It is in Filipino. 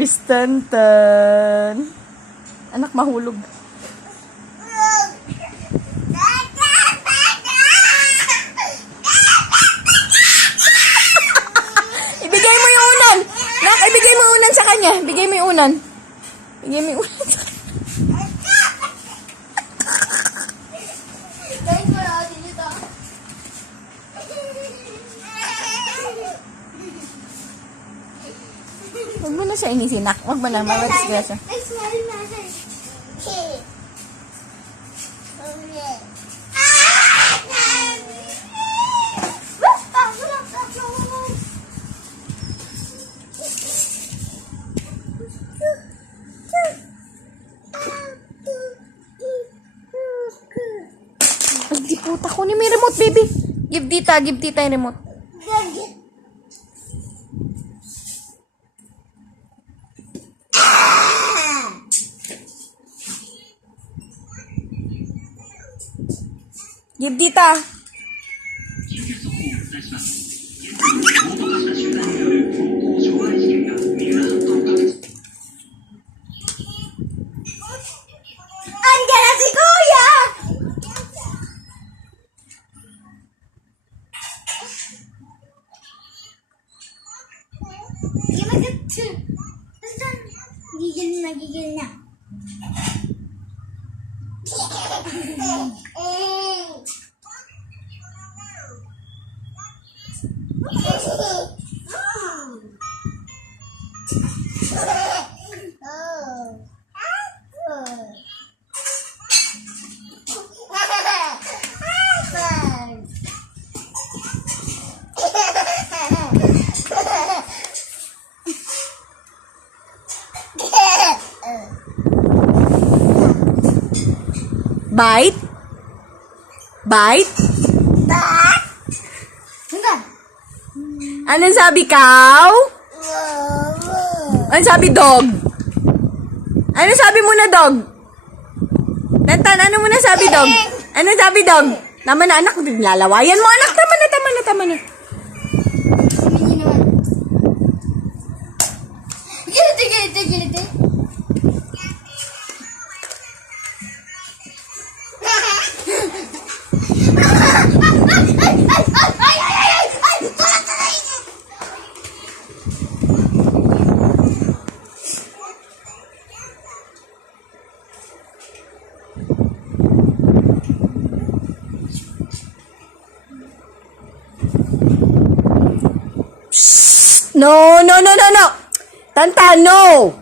Cheers! Tan-tan! Anak, mahulog. Ibigay mo yung unan! Nak, ibigay mo yung unan sa kanya. Bigay mo yung unan. Bigay mo yung unan sa kanya. Huwag mo na siya inisinak. Huwag mo na. Mawatis ka siya. Ay, di puta. Kunin mo yung remote, baby. Give tita yung remote. Give tita. Andiyan na si Kuya! Gigil na. Bite? Bite? Anong sabi, cow? Anong sabi, dog? Anong sabi mo na, dog? Tantan, ano mo na sabi, dog? Anong sabi, dog? Tama na, anak. Lalawayan mo, anak. Tama na. Gilid. No. Tanta, no.